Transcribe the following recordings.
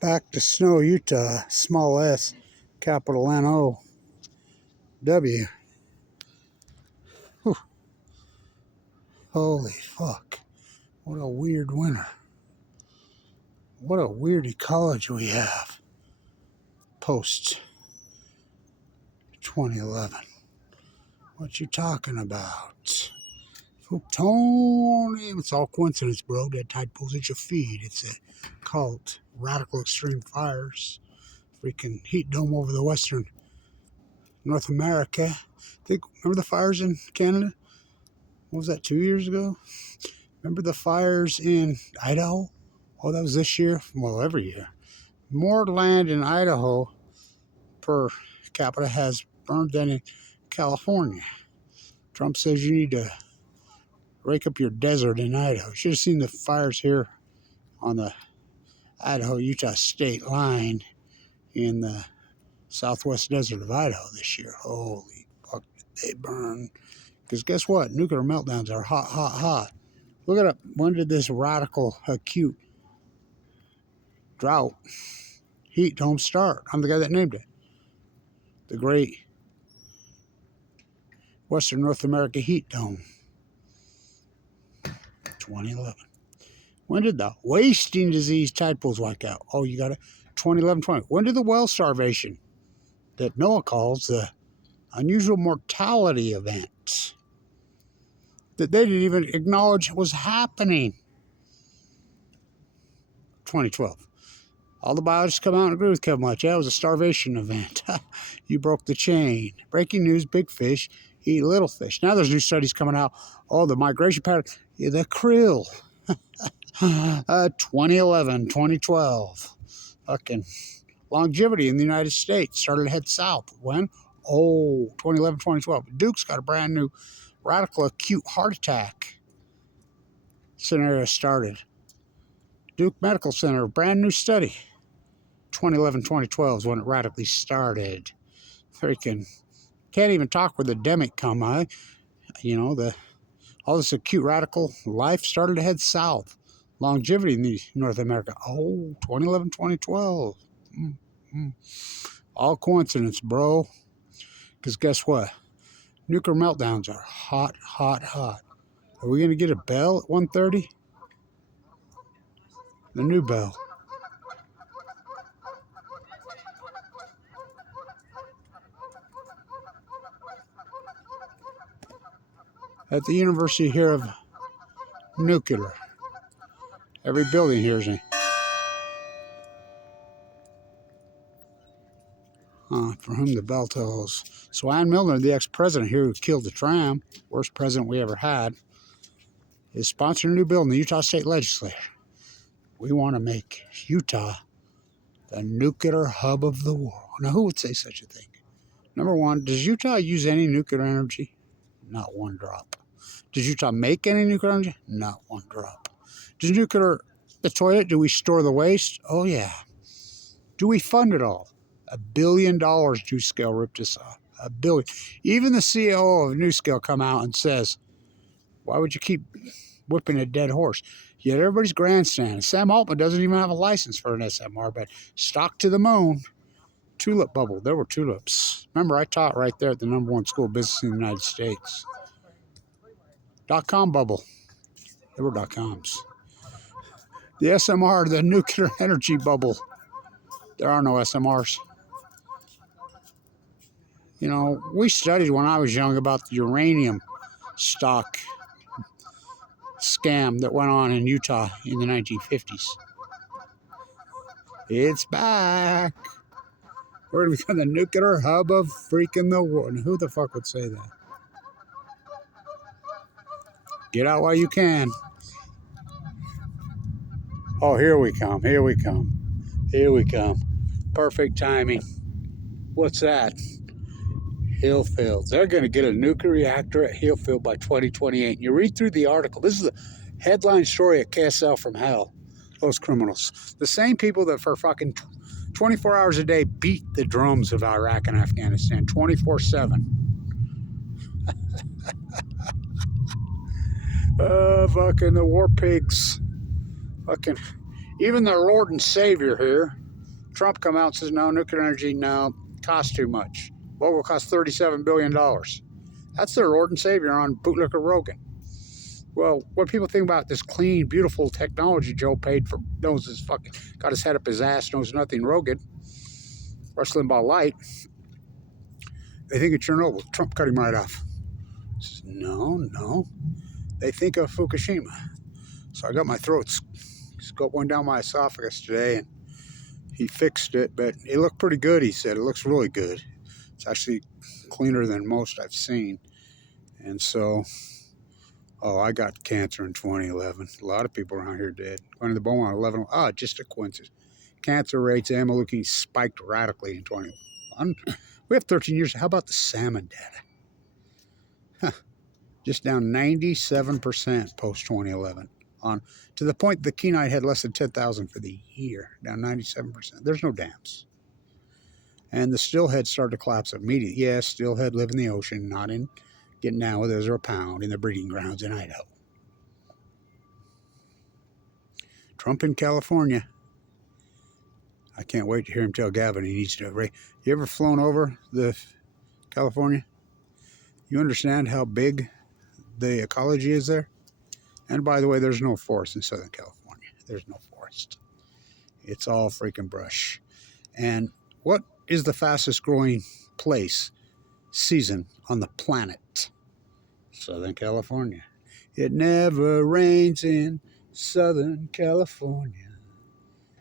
Back to Snow, Utah. Small S, capital N-O-W. Whew. Holy fuck. What a weird winter. What a weird ecology we have. Post 2011. What you talking about? Tony, it's all coincidence, bro. That tide pulls at your feet. It's a cult. Radical extreme fires. Freaking heat dome over the western North America. Remember the fires in Canada? What was that, 2 years ago? Remember the fires in Idaho? Oh, that was this year? Well, every year. More land in Idaho per capita has burned than in California. Trump says you need to rake up your desert in Idaho. You should have seen the fires here on the Idaho-Utah state line in the southwest desert of Idaho this year. Holy fuck, they burn. Because guess what? Nuclear meltdowns are hot, hot, hot. Look it up. When did this radical, acute drought heat dome start? I'm the guy that named it. The Great Western North America Heat Dome. 2011. When did the wasting disease tide pools wipe out? Oh, you got it. 2011-20. When did the well starvation that Noah calls the unusual mortality event that they didn't even acknowledge was happening? 2012. All the biologists come out and agree with Kevin Much. Yeah, it was a starvation event. You broke the chain. Breaking news, big fish eat little fish. Now there's new studies coming out. Oh, the migration pattern. Yeah, the krill. 2011, 2012. Fucking longevity in the United States started to head south. When? Oh, 2011, 2012. Duke's got a brand new radical acute heart attack scenario started. Duke Medical Center, brand new study. 2011, 2012 is when it radically started. Freaking can't even talk with the demic come. You know, all this acute radical life started to head south. Longevity in North America. Oh, 2011, 2012. All coincidence, bro. Because guess what? Nuclear meltdowns are hot, hot, hot. Are we going to get a bell at 1:30? The new bell. At the University here of Nuclear. Every building hears me. For whom the bell tolls. So Ann Milner, the ex-president here who killed the tram, worst president we ever had, is sponsoring a new bill in the Utah State Legislature. We want to make Utah the nuclear hub of the world. Now, who would say such a thing? Number one, does Utah use any nuclear energy? Not one drop. Does Utah make any nuclear energy? Not one drop. Does nuclear, the toilet, do we store the waste? Oh, yeah. Do we fund it all? $1 billion NewScale ripped us off. $1 billion. Even the CEO of NewScale come out and says, why would you keep whipping a dead horse? Yet everybody's grandstanding. Sam Altman doesn't even have a license for an SMR, but stock to the moon. Tulip bubble. There were tulips. Remember, I taught right there at the #1 school of business in the United States. .com bubble. There were .coms. The SMR, the nuclear energy bubble. There are no SMRs. You know, we studied when I was young about the uranium stock scam that went on in Utah in the 1950s. It's back. We're going to become the nuclear hub of freaking the world. And who the fuck would say that? Get out while you can. Oh, here we come. Here we come. Here we come. Perfect timing. What's that? Hillfield. They're going to get a nuclear reactor at Hillfield by 2028. You read through the article. This is the headline story at KSL from hell. Those criminals. The same people that for fucking 24 hours a day beat the drums of Iraq and Afghanistan 24/7. Fucking the war pigs. Fucking even their Lord and Savior here Trump come out and says, no, nuclear energy, no, costs too much. Well, it will cost $37 billion. That's their Lord and Savior on Bootlicker Rogan. Well, what people think about this clean, beautiful technology Joe paid for, knows his fucking, got his head up his ass, knows nothing, Rogan, Rush Limbaugh Light, they think it's Chernobyl. Trump cut him right off. Says, no. They think of Fukushima. So I got my throat scope one down my esophagus today, and he fixed it, but it looked pretty good, he said. It looks really good. It's actually cleaner than most I've seen. And so, I got cancer in 2011. A lot of people around here did. Went to the bone on 11. Just a coincidence. Cancer rates, ammo leukemia spiked radically in 2011. We have 13 years. How about the salmon data? Just down 97% post 2011. To the point the Kenai had less than 10,000 for the year, down 97%. There's no dams. And the steelhead started to collapse immediately. Yes, steelhead live in the ocean, not in getting down with those are a pound in the breeding grounds in Idaho. Trump in California. I can't wait to hear him tell Gavin he needs to. You ever flown over the California? You understand how big the ecology is there? And by the way, there's no forest in Southern California. There's no forest. It's all freaking brush. And what is the fastest growing season on the planet? Southern California. It never rains in Southern California.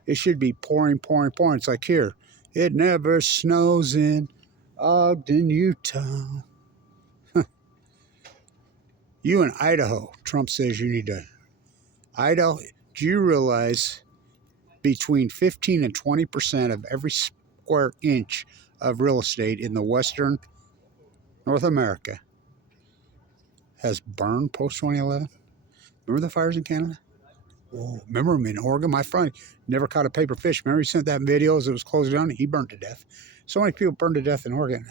It should be pouring. It's like here. It never snows in Ogden, Utah. You in Idaho, Trump says you need to. Idaho, do you realize between 15 and 20% of every square inch of real estate in the western North America has burned post 2011? Remember the fires in Canada? Oh, remember them in Oregon? My friend never caught a paper fish. Remember he sent that video as it was closing down? He burned to death. So many people burned to death in Oregon.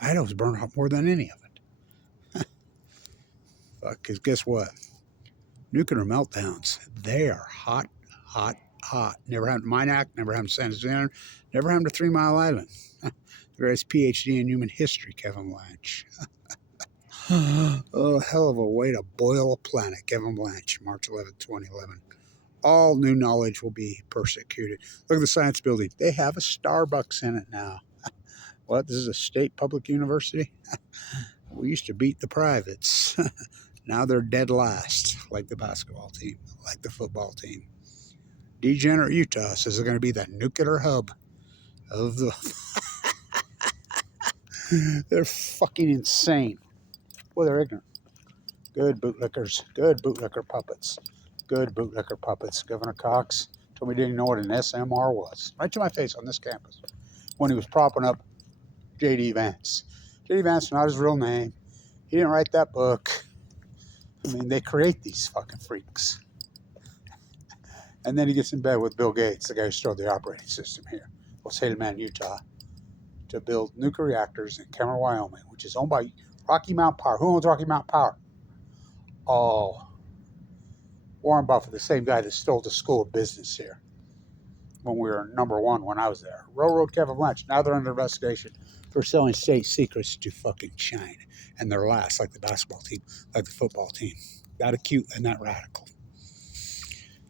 Idaho's burned up more than any of it. Because guess what? Nuclear meltdowns. They are hot. Never happened to Minac, never happened to San Jose, never happened to 3 Mile Island. The greatest PhD in human history, Kevin Blanch. Oh, hell of a way to boil a planet, Kevin Blanch, March 11, 2011. All new knowledge will be persecuted. Look at the science building. They have a Starbucks in it now. What? This is a state public university? We used to beat the privates. Now they're dead last, like the basketball team, like the football team. Degenerate Utah says they're going to be the nuclear hub of the... They're fucking insane. Well, they're ignorant. Good bootlickers. Good bootlicker puppets. Good bootlicker puppets. Governor Cox told me he didn't know what an SMR was. Right to my face on this campus. When he was propping up J.D. Vance. J.D. Vance is not his real name. He didn't write that book. I mean, they create these fucking freaks. And then he gets in bed with Bill Gates, the guy who started the operating system here. Well, Salem, Utah, to build nuclear reactors in Kemmer, Wyoming, which is owned by Rocky Mount Power. Who owns Rocky Mount Power? Oh, Warren Buffett, the same guy that stole the School of Business here when we were #1 when I was there. Railroad Kevin Blanch. Now they're under investigation for selling state secrets to fucking China. And they're last, like the basketball team, like the football team. That acute and that radical.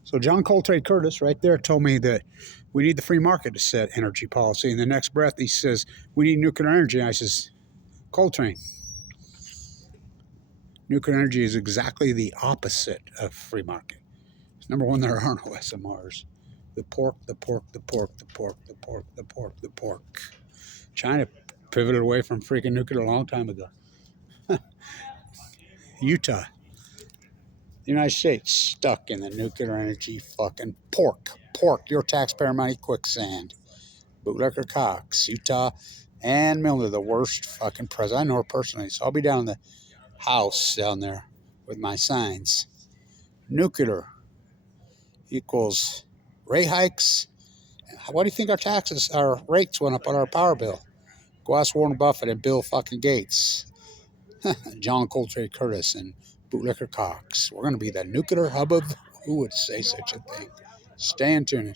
So John Coltrane Curtis right there told me that we need the free market to set energy policy. In the next breath, he says, we need nuclear energy. And I says, Coltrane, nuclear energy is exactly the opposite of free market. #1, there are no SMRs. The pork. China pivoted away from freaking nuclear a long time ago. Utah. The United States stuck in the nuclear energy fucking pork, your taxpayer money, quicksand. Bootlicker Cox, Utah, and Milner, the worst fucking president. I know her personally, so I'll be down in the house down there with my signs. Nuclear equals rate hikes. Why do you think our rates went up on our power bill? Go ask Warren Buffett and Bill fucking Gates. John Coltrane Curtis and Bootlicker Cox. We're going to be the nuclear hub of... Who would say such a thing? Stay in tune.